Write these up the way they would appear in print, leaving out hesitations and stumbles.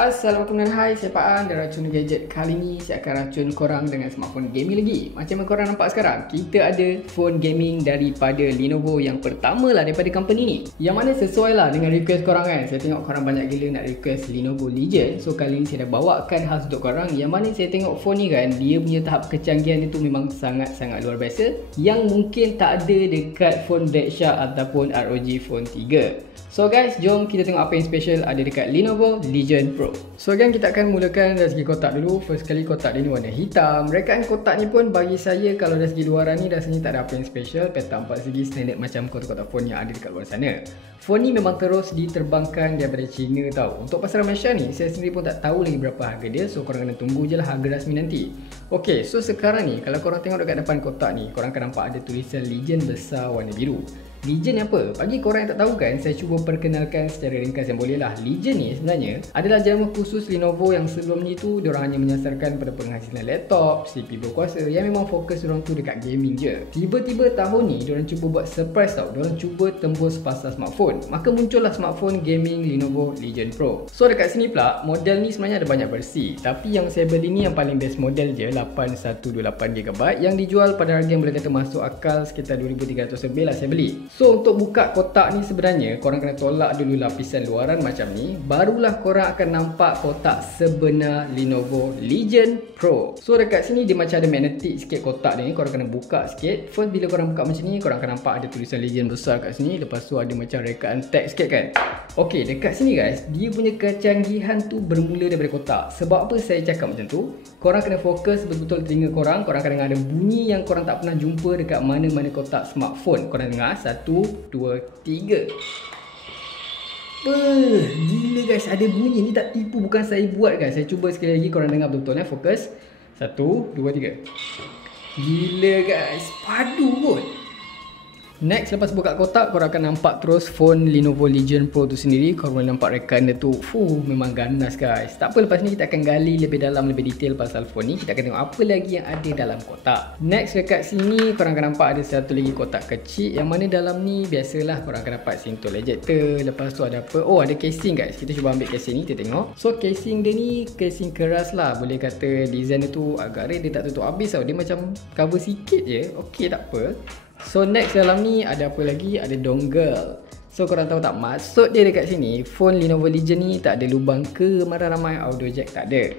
Assalamualaikum dan hai, saya Pak An dari Racun Gadget. Kali ni saya akan racun korang dengan smartphone gaming lagi. Macam yang korang nampak sekarang, kita ada phone gaming daripada Lenovo yang pertama lah daripada company ni, yang mana sesuai lah dengan request korang kan. Saya tengok korang banyak gila nak request Lenovo Legion. So kali ni saya dah bawakan khas untuk korang, yang mana saya tengok phone ni kan, dia punya tahap kecanggihan itu memang sangat-sangat luar biasa, yang mungkin tak ada dekat phone Black Shark ataupun ROG Phone 3. So guys, jom kita tengok apa yang special ada dekat Lenovo Legion Pro. So again, kita akan mulakan dari segi kotak dulu. First kali kotak dia ni warna hitam. Rekaan kotak ni pun bagi saya kalau dari segi luaran ni rasanya tak ada apa yang special. Petak 4 segi standard macam kotak-kotak phone yang ada dekat luar sana. Phone ni memang terus diterbangkan daripada China tau. Untuk pasaran Malaysia ni, saya sendiri pun tak tahu lagi berapa harga dia. So korang kena tunggu je lah harga rasmi nanti. Ok, so sekarang ni kalau korang tengok dekat depan kotak ni, korang akan nampak ada tulisan Legion besar warna biru. Legion ni apa? Bagi korang yang tak tahu kan, saya cuba perkenalkan secara ringkas yang boleh lah. Legion ni sebenarnya adalah jenama khusus Lenovo yang sebelum ni tu diorang hanya menyasarkan pada penghasilan laptop, CPU berkuasa yang memang fokus diorang tu dekat gaming je. Tiba-tiba tahun ni diorang cuba buat surprise tau. Diorang cuba tembus pasar smartphone. Maka muncullah smartphone gaming Lenovo Legion Pro. So dekat sini pula, model ni sebenarnya ada banyak versi. Tapi yang saya beli ni yang paling best model je, 8128GB, yang dijual pada harga yang boleh kata masuk akal sekitar 2300 lebih lah saya beli. So untuk buka kotak ni sebenarnya korang kena tolak dulu lapisan luaran macam ni, barulah korang akan nampak kotak sebenar Lenovo Legion Pro. So dekat sini dia macam ada magnetic sikit kotak dia ni, korang kena buka sikit. First bila korang buka macam ni, korang akan nampak ada tulisan Legion besar kat sini. Lepas tu ada macam rekaan teks sikit kan. Ok, dekat sini guys, dia punya kecanggihan tu bermula daripada kotak. Sebab apa saya cakap macam tu? Korang kena fokus betul-betul telinga korang. Korang akan dengar ada bunyi yang korang tak pernah jumpa dekat mana-mana kotak smartphone. Korang dengar 1, 2, 3. Gila guys, ada bunyi ni, tak tipu, bukan saya buat guys. Saya cuba sekali lagi, korang dengar betul-betul fokus. 1, 2, 3. Gila guys, padu kot. Next, lepas buka kotak, korang akan nampak terus phone Lenovo Legion Pro tu sendiri. Korang boleh nampak rekaan dia tu. Memang ganas guys. Tak apa, lepas ni kita akan gali lebih dalam, lebih detail pasal phone ni. Kita akan tengok apa lagi yang ada dalam kotak. Next, dekat sini korang akan nampak ada satu lagi kotak kecil, yang mana dalam ni biasalah korang akan dapat sintol ejector. Lepas tu ada apa? Oh, ada casing guys. Kita cuba ambil casing ni, kita tengok. So casing dia ni casing keras lah. Boleh kata design dia tu agak red, dia tak tutup habis tau. Dia macam cover sikit je. Ok, tak apa. So next dalam ni ada apa lagi? Ada dongle. So korang tahu tak maksud dia dekat sini? Phone Lenovo Legion ni tak ada lubang ke ramai audio jack, tak ada.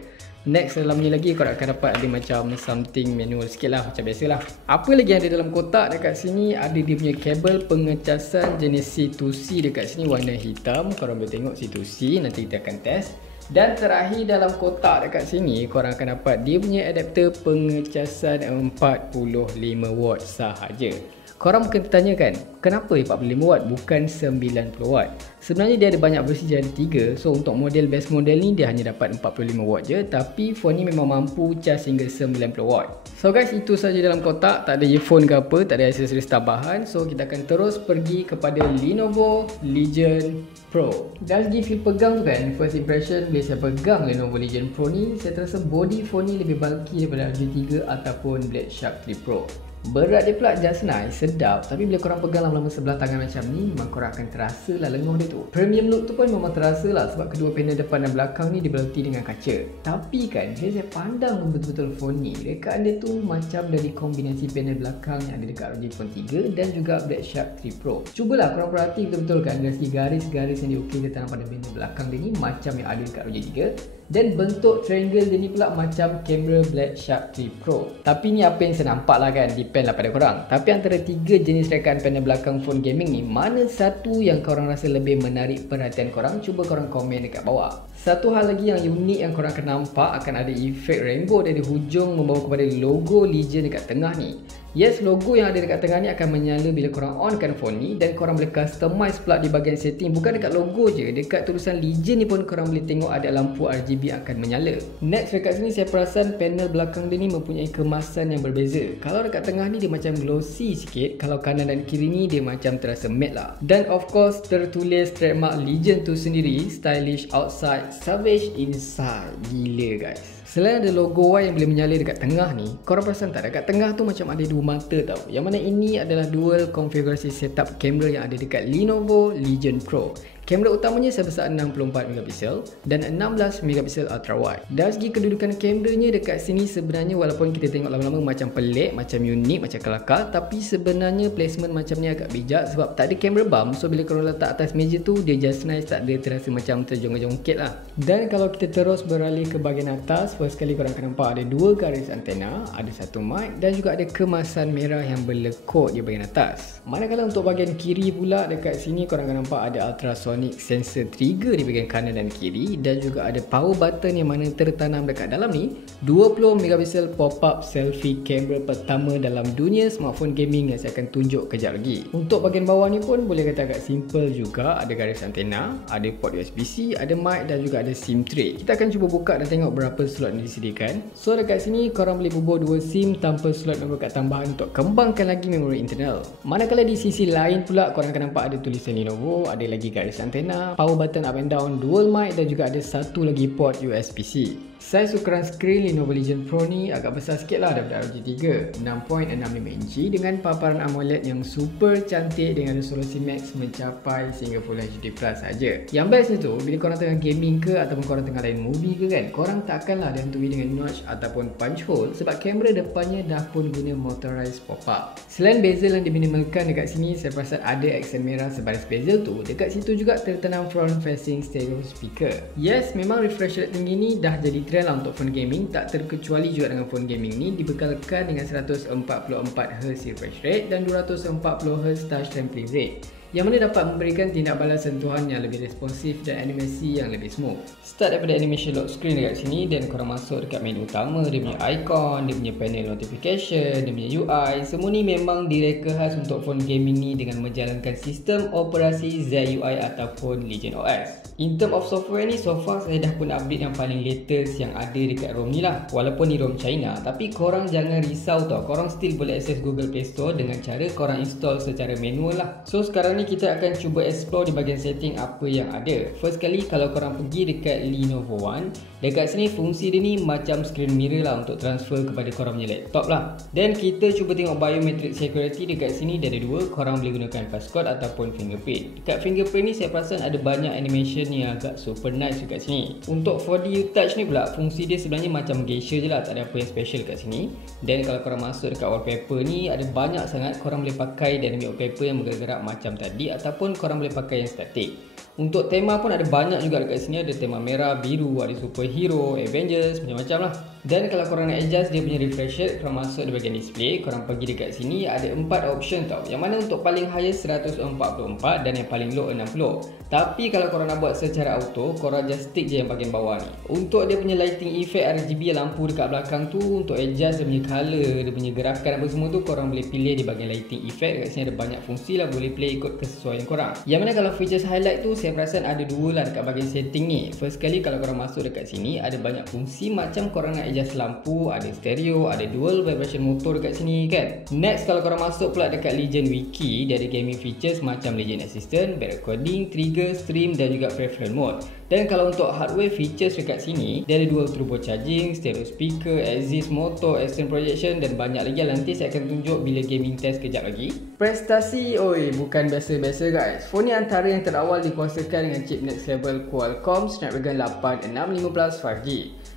Next dalam ni lagi korang akan dapat ada macam something manual sikit lah, macam biasalah. Apa lagi yang ada dalam kotak dekat sini? Ada dia punya kabel pengecasan jenis C2C dekat sini warna hitam. Korang boleh tengok C2C, nanti kita akan test. Dan terakhir dalam kotak dekat sini, korang akan dapat dia punya adapter pengecasan 45W sahaja. Korang mungkin tertanyakan, kenapa 45W bukan 90W? Sebenarnya dia ada banyak versi, jadi 3. So untuk model best model ni dia hanya dapat 45W je, tapi phone ni memang mampu cas hingga 90W. So guys, itu saja dalam kotak. Tak ada earphone ke apa, tak ada aksesoris tambahan. So kita akan terus pergi kepada Lenovo Legion Pro. Dari segi feel pegang tu kan, first impression bila saya pegang Lenovo Legion Pro ni, saya terasa body phone ni lebih bulky daripada RG3 ataupun Black Shark 3 Pro. Berat dia pula just nice, sedap. Tapi bila korang pegang lama-lama sebelah tangan macam ni, memang korang akan terasa lah lenguh dia tu. Premium look tu pun memang terasa lah, sebab kedua panel depan dan belakang ni dibeluti dengan kaca. Tapi kan, bila saya pandang betul-betul phone ni, rekaan dia tu macam dari kombinasi panel belakang yang ada dekat ROG Phone 3 dan juga Black Shark 3 Pro. Cubalah korang perhati betul-betul kan, dari segi garis-garis yang diukirkan pada panel belakang dia ni macam yang ada dekat ROG 3. Dan bentuk triangle dia ni pula macam kamera Black Shark 3 Pro. Tapi ni apa yang saya nampak lah kan, depend lah pada korang. Tapi antara 3 jenis rekaan panel belakang phone gaming ni, mana satu yang korang rasa lebih menarik perhatian korang? Cuba korang komen dekat bawah. Satu hal lagi yang unik yang korang akan nampak, akan ada efek rainbow dari hujung membawa kepada logo Legion dekat tengah ni. Yes, logo yang ada dekat tengah ni akan menyala bila korang onkan phone ni, dan korang boleh customize pula di bahagian setting. Bukan dekat logo je, dekat tulisan Legion ni pun korang boleh tengok ada lampu RGB akan menyala. Next, dekat sini saya perasan panel belakang dia ni mempunyai kemasan yang berbeza. Kalau dekat tengah ni dia macam glossy sikit, kalau kanan dan kiri ni dia macam terasa matte lah. Dan of course tertulis trademark Legion tu sendiri, stylish outside, savage inside. Gila guys. Selain ada logo Y yang boleh menyala dekat tengah ni, korang perasan tak dekat tengah tu macam ada 2 mata tau. Yang mana ini adalah dual konfigurasi setup kamera yang ada dekat Lenovo Legion Pro. Kamera utamanya sebesar 64 megapiksel dan 16 megapiksel ultra wide. Dari segi kedudukan kameranya dekat sini sebenarnya walaupun kita tengok lama-lama macam pelik, macam unik, macam kelakar, tapi sebenarnya placement macam ni agak bijak sebab tak ada kamera bump. So bila korang letak atas meja tu dia just nice, tak ada terasa macam terjongkit-jongkit lah. Dan kalau kita terus beralih ke bahagian atas, first kali korang akan nampak ada dua garis antena, ada satu mic dan juga ada kemasan merah yang berlekuk di bahagian atas. Manakala untuk bahagian kiri pula, dekat sini korang akan nampak ada ultrasonic sensor trigger di bahagian kanan dan kiri dan juga ada power button yang mana tertanam dekat dalam ni 20 megapiksel pop-up selfie camera pertama dalam dunia smartphone gaming yang saya akan tunjuk kejap lagi. Untuk bahagian bawah ni pun boleh kata agak simple juga, ada garis antena, ada port USB-C, ada mic dan juga ada SIM tray. Kita akan cuba buka dan tengok berapa slot yang disediakan. So dekat sini korang boleh bubuh 2 SIM tanpa slot memory card tambahan untuk kembangkan lagi memori internal. Manakala di sisi lain pula korang akan nampak ada tulisan Lenovo, ada lagi garis antena, power button up and down, dual mic dan juga ada satu lagi port USB-C. Saiz ukuran skrin Lenovo Legion Pro ni agak besar sikit lah daripada ROG 3, 6.65 inci dengan paparan AMOLED yang super cantik dengan resolusi max mencapai sehingga Full HD Plus saja. Yang best ni tu, bila korang tengah gaming ke ataupun korang tengah lain movie ke kan, korang takkanlah dihantui dengan notch ataupun punch hole sebab kamera depannya dah pun guna motorized pop-up. Selain bezel yang diminimalkan dekat sini, saya perasan ada aksen merah sebaris bezel tu. Dekat situ juga tertanam front facing stereo speaker. Yes, memang refresh rate tinggi ni dah jadi trend lah untuk phone gaming, tak terkecuali juga dengan phone gaming ni dibekalkan dengan 144Hz refresh rate dan 240Hz touch sampling rate, yang mana dapat memberikan tindak balas sentuhan yang lebih responsif dan animasi yang lebih smooth. Start daripada animation lock screen dekat sini dan korang masuk dekat menu utama, dia punya icon, dia punya panel notification, dia punya UI, semua ni memang direka khas untuk phone gaming ni dengan menjalankan sistem operasi ZUI ataupun Legion OS. In term of software ni, so far saya dah pun update yang paling latest yang ada dekat ROM ni lah. Walaupun ni ROM China, tapi korang jangan risau tau, korang still boleh access Google Play Store dengan cara korang install secara manual lah. So sekarang ni kita akan cuba explore di bahagian setting apa yang ada. First kali kalau korang pergi dekat Lenovo One, dekat sini fungsi dia ni macam screen mirror lah untuk transfer kepada korang punya laptop lah. Dan kita cuba tengok biometric security dekat sini, dia ada dua, korang boleh gunakan passcode ataupun fingerprint. Dekat fingerprint ni saya perasan ada banyak animation yang agak super nice dekat sini. Untuk 4D touch ni pula, fungsi dia sebenarnya macam gesture je lah, tak ada apa yang special kat sini. Dan kalau korang masuk dekat wallpaper ni, ada banyak sangat korang boleh pakai dynamic wallpaper yang bergerak macam tadi ataupun korang boleh pakai yang static. Untuk tema pun ada banyak juga dekat sini, ada tema merah, biru, ada superhero, Avengers, macam-macam lah. Dan kalau korang nak adjust dia punya refresh rate, korang masuk di bahagian display, korang pergi dekat sini ada 4 option tau. Yang mana untuk paling highest 144 dan yang paling low 60. Tapi kalau korang nak buat secara auto, korang just stick je yang bahagian bawah ni. Untuk dia punya lighting effect RGB lampu dekat belakang tu, untuk adjust dia punya colour, dia punya gerakan apa semua tu, korang boleh pilih di bahagian lighting effect. Dekat sini ada banyak fungsi lah, boleh play ikut kesesuaian korang. Yang mana kalau features highlight tu, saya perasan ada dua lah dekat bahagian setting ni. First kali kalau korang masuk dekat sini, ada banyak fungsi macam korang nak adjust lampu, ada stereo, ada dual vibration motor dekat sini kan. Next kalau korang masuk pula dekat Legion Wiki, dia ada gaming features macam Legion Assistant, back recording, trigger, stream dan juga preference mode. Dan kalau untuk hardware features dekat sini, dia ada dual turbo charging, stereo speaker, axis motor, external projection dan banyak lagi. Nanti saya akan tunjuk bila gaming test kejap lagi. Prestasi, oi, bukan biasa-biasa guys. Phone ni antara yang terawal dikuasakan dengan chip next level Qualcomm Snapdragon 865 Plus 5G.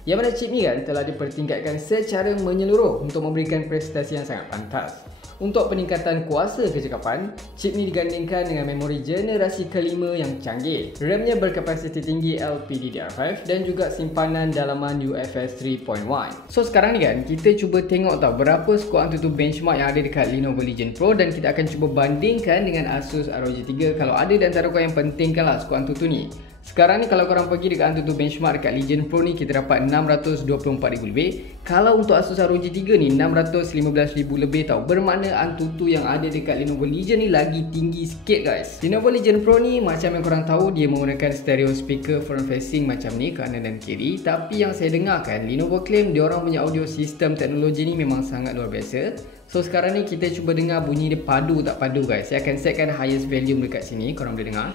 Yang mana chip ni kan telah dipertingkatkan secara menyeluruh untuk memberikan prestasi yang sangat pantas. Untuk peningkatan kuasa kecekapan, chip ni digandingkan dengan memori generasi kelima yang canggih. RAM-nya berkapasiti tinggi LPDDR5 dan juga simpanan dalaman UFS 3.1. So sekarang ni kan, kita cuba tengok tau berapa skor AnTuTu benchmark yang ada dekat Lenovo Legion Pro dan kita akan cuba bandingkan dengan Asus ROG 3 kalau ada di antara korang yang pentingkan lah skor AnTuTu ni. Sekarang ni kalau korang pergi dekat AnTuTu benchmark dekat Legion Pro ni, kita dapat 624,000 lebih. Kalau untuk Asus ROG 3 ni 615,000 lebih tau. Bermakna AnTuTu yang ada dekat Lenovo Legion ni lagi tinggi sikit guys. Lenovo Legion Pro ni macam yang korang tahu, dia menggunakan stereo speaker front facing macam ni, kanan dan kiri. Tapi yang saya dengar kan, Lenovo claim diorang punya audio system teknologi ni memang sangat luar biasa. So sekarang ni kita cuba dengar bunyi dia padu tak padu guys. Saya akan setkan highest volume dekat sini, korang boleh dengar.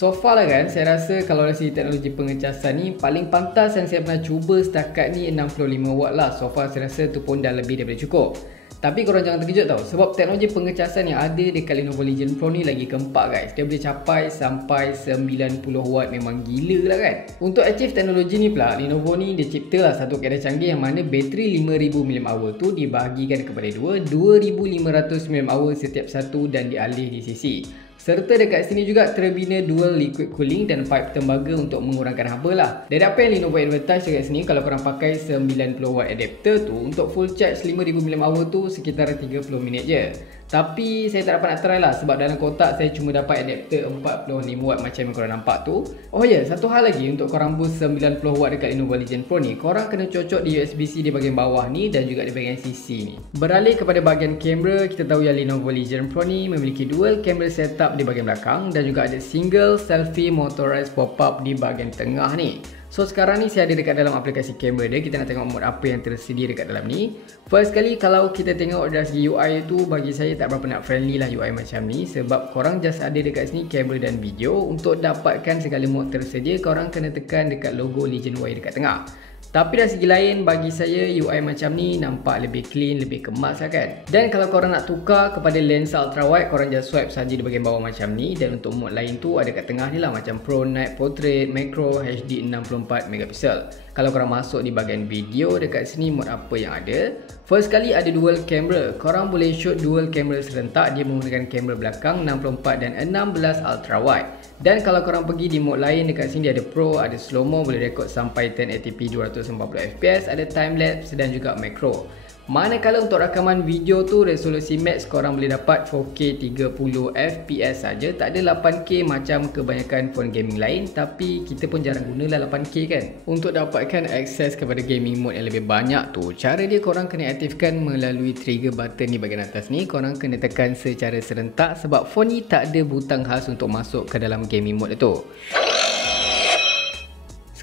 So far lah kan, saya rasa kalau dari segi teknologi pengecasan ni, paling pantas yang saya pernah cuba setakat ni 65 watt lah. So far saya rasa tu pun dah lebih daripada cukup. Tapi korang jangan terkejut tau, sebab teknologi pengecasan yang ada dekat Lenovo Legion Pro ni lagi keempat guys. Dia boleh capai sampai 90 watt, memang gila lah kan. Untuk achieve teknologi ni pula, Lenovo ni dia cipta lah satu kaedah canggih yang mana bateri 5000 mAh tu dibahagikan kepada dua, 2500 mAh setiap satu dan dialih di sisi. Serta dekat sini juga terbina dual liquid cooling dan pipe tembaga untuk mengurangkan haba lah. Dari apa yang Lenovo advertise dekat sini, kalau korang pakai 90 watt adapter tu, untuk full charge 5000 mAh tu sekitar 30 minit je. Tapi saya tak dapat nak try lah, sebab dalam kotak saya cuma dapat adapter 45 watt macam yang korang nampak tu. Oh ya, satu hal lagi, untuk korang boost 90 watt dekat Lenovo Legion Pro ni, korang kena cocok di USB-C di bahagian bawah ni dan juga di bahagian sisi ni. Beralih kepada bahagian kamera, kita tahu yang Lenovo Legion Pro ni memiliki dual camera setup di bahagian belakang dan juga ada single selfie motorized pop-up di bahagian tengah ni. So sekarang ni saya ada dekat dalam aplikasi kamera dia. Kita nak tengok mod apa yang tersedia dekat dalam ni. First kali kalau kita tengok dari segi UI tu, bagi saya tak berapa nak friendly lah UI macam ni. Sebab korang just ada dekat sini kamera dan video. Untuk dapatkan segala mod tersedia, korang kena tekan dekat logo Legion Y dekat tengah. Tapi dari segi lain, bagi saya UI macam ni nampak lebih clean, lebih kemas lah kan. Dan kalau korang nak tukar kepada lensa ultra wide, korang just swipe saja di bahagian bawah macam ni. Dan untuk mod lain tu ada kat tengah ni lah, macam Pro, Night, Portrait, Macro, HD 64 megapiksel. Kalau korang masuk di bahagian video, dekat sini mod apa yang ada. First kali ada dual camera. Korang boleh shoot dual camera serentak. Dia menggunakan kamera belakang 64 dan 16 ultra wide. Dan kalau korang pergi di mod lain, dekat sini ada Pro, ada slow mo, boleh rekod sampai 1080p 240fps, ada time lapse dan juga macro. Manakala untuk rakaman video tu resolusi max korang boleh dapat 4K 30fps saja, tak ada 8K macam kebanyakan phone gaming lain. Tapi kita pun jarang gunalah 8K kan. Untuk dapatkan akses kepada gaming mode yang lebih banyak tu, cara dia korang kena aktifkan melalui trigger button di bahagian atas ni. Korang kena tekan secara serentak sebab phone ni tak ada butang khas untuk masuk ke dalam gaming mode tu.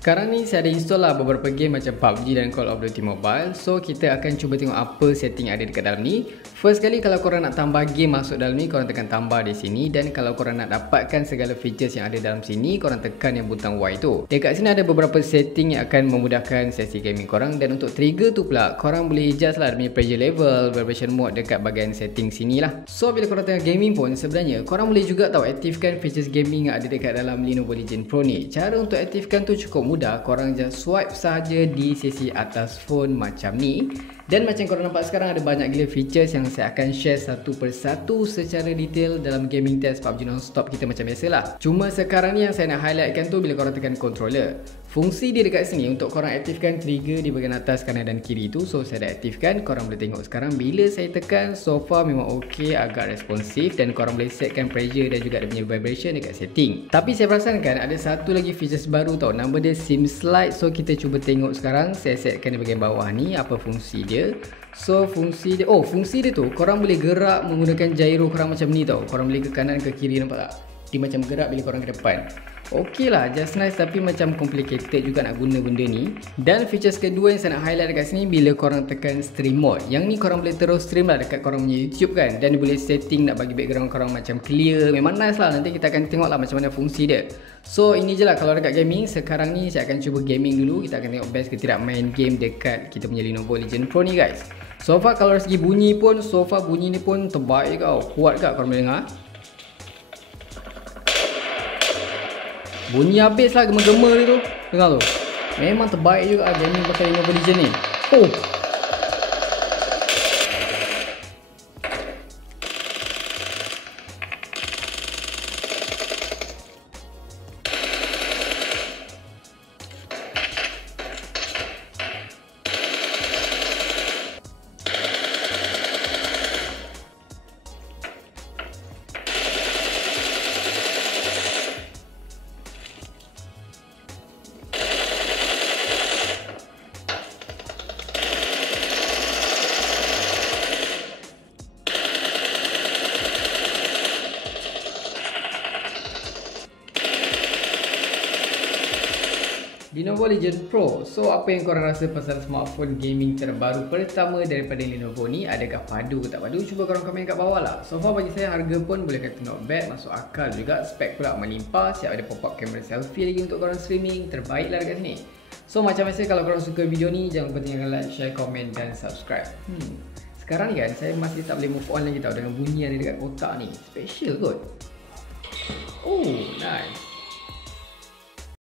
Sekarang ni saya ada install lah beberapa game macam PUBG dan Call of Duty Mobile. So kita akan cuba tengok apa setting yang ada dekat dalam ni. First kali kalau korang nak tambah game masuk dalam ni, korang tekan tambah di sini. Dan kalau korang nak dapatkan segala features yang ada dalam sini, korang tekan yang butang Y tu. Dekat sini ada beberapa setting yang akan memudahkan sesi gaming korang. Dan untuk trigger tu pula, korang boleh adjust lah dia punya pressure level, vibration mode dekat bahagian setting sini lah. So bila korang tengah gaming pun, sebenarnya korang boleh juga tahu aktifkan features gaming yang ada dekat dalam Lenovo Legion Pro ni. Cara untuk aktifkan tu cukup mudah. Korang just swipe saja di sisi atas phone macam ni. Dan macam korang nampak sekarang, ada banyak gila features yang saya akan share satu persatu secara detail dalam gaming test PUBG Non-Stop kita macam biasalah. Cuma sekarang ni yang saya nak highlightkan tu bila korang tekan controller. Fungsi dia dekat sini untuk korang aktifkan trigger di bahagian atas, kanan dan kiri tu. So saya dah aktifkan, korang boleh tengok sekarang bila saya tekan, so far memang ok, agak responsif. Dan korang boleh setkan pressure dan juga dia punya vibration dekat setting. Tapi saya perasan kan ada satu lagi features baru tau, nama dia SIM Slide. So kita cuba tengok sekarang, saya setkan di bahagian bawah ni apa fungsi dia. So fungsi dia, fungsi dia tu korang boleh gerak menggunakan gyro korang macam ni tau. Korang boleh ke kanan ke kiri, nampak tak? Dia macam gerak bila korang ke depan. Ok lah, just nice, tapi macam complicated juga nak guna benda ni. Dan features kedua yang saya nak highlight dekat sini, bila korang tekan stream mode. Yang ni korang boleh terus stream lah dekat korang punya YouTube kan. Dan dia boleh setting nak bagi background korang macam clear. Memang nice lah, nanti kita akan tengok lah macam mana fungsi dia. So ini je lah kalau dekat gaming. Sekarang ni saya akan cuba gaming dulu. Kita akan tengok best ke tidak main game dekat kita punya Lenovo Legion Pro ni guys. So far kalau dari segi bunyi pun, so far bunyi ni pun terbaik kau. Kuat kak korang boleh dengar. Bunyi habis lah gema-gema dia tu. Dengar tu. Memang terbaik juga gaming pakai Lenovo Legion ni. Oh. Lenovo Legion Pro. So apa yang korang rasa pasal smartphone gaming terbaru pertama daripada Lenovo ni? Adakah padu ke tak padu? Cuba korang komen kat bawah lah. So far bagi saya harga pun boleh kata not bad, masuk akal juga. Spek pula melimpah, siap ada pop-up kamera selfie lagi untuk korang streaming. Terbaik lah dekat sini. So macam biasa, kalau korang suka video ni, jangan lupa tinggalkan like, share, komen dan subscribe. Sekarang ni kan saya masih tak boleh move on lagi tau dengan bunyi yang ada dekat kotak ni. Special kot. Oh, nice.